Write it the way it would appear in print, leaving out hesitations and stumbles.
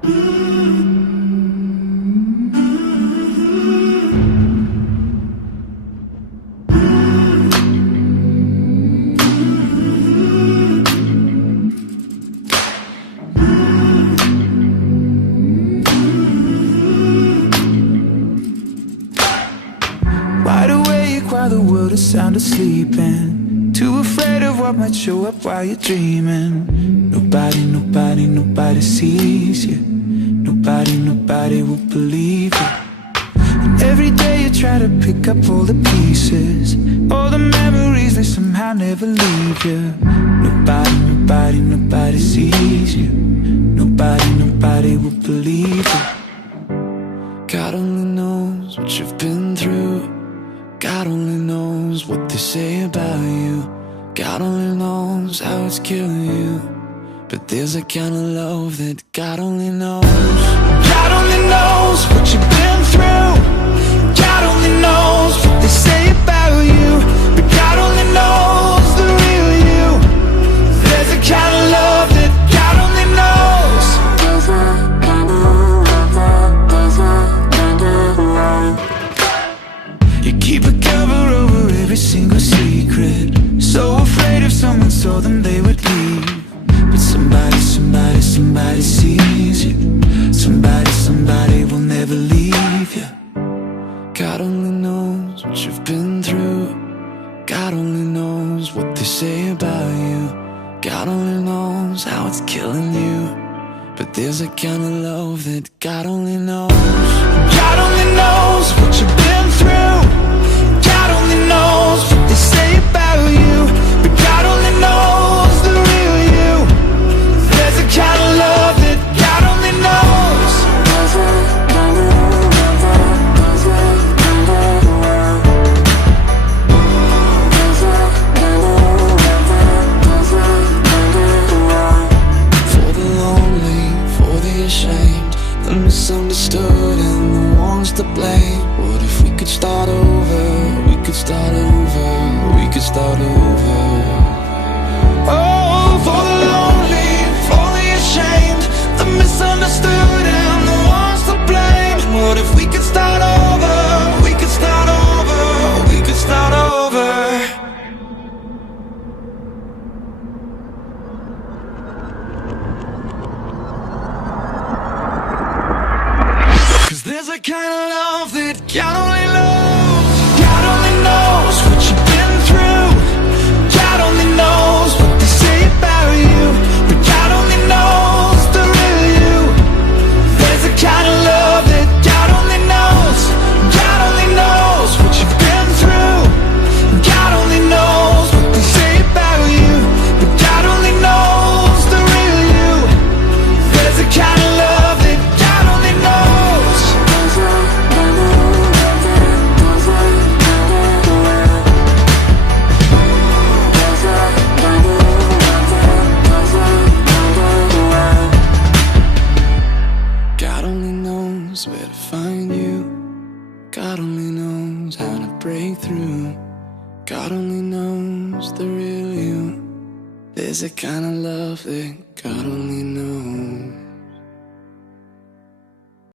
Wide awake while the world is sound asleep, and too afraid of what might show up while you're dreaming. Nobody sees you. Nobody will believe you. And every day you try to pick up all the pieces, all the memories, they somehow never leave you. Nobody sees you. Nobody will believe you. God only knows what you've been through. God only knows what they say about you. God only knows how it's killing you. But there's a kind of love that God only knows. God only knows what you've been through. God only knows what they say about you. But God only knows the real you. There's a kind of love that God only knows. You keep a cover over every single secret, so afraid if someone saw them they would leave. But somebody sees you. Somebody will never leave you. God only knows what you've been through. God only knows what they say about you. God only knows how it's killing you. But there's a kind of love that God only knows. God only knows what you've been through. God only knows what they say about you. But God only knows the real you. There's a kind of love that God only knows. For the lonely, for the ashamed, the misunderstood and the ones to blame. What if we could start over? We could start over. We could start over. Oh, for the lonely, for the ashamed, the misunderstood and the ones to blame. What if we could start over? We could start over. We could start over. There's a kind of love that God only knows. God only knows what you've been through. God only knows what they say about you. But God only knows the real you. There's a kind of love that God only knows. God only knows what you've been through. God only knows what they say about you. But God only knows the real you. There's a kind of love that God only knows. God only knows where to find you. God only knows how to break through. God only knows the real you. There's a kind of love that God only knows.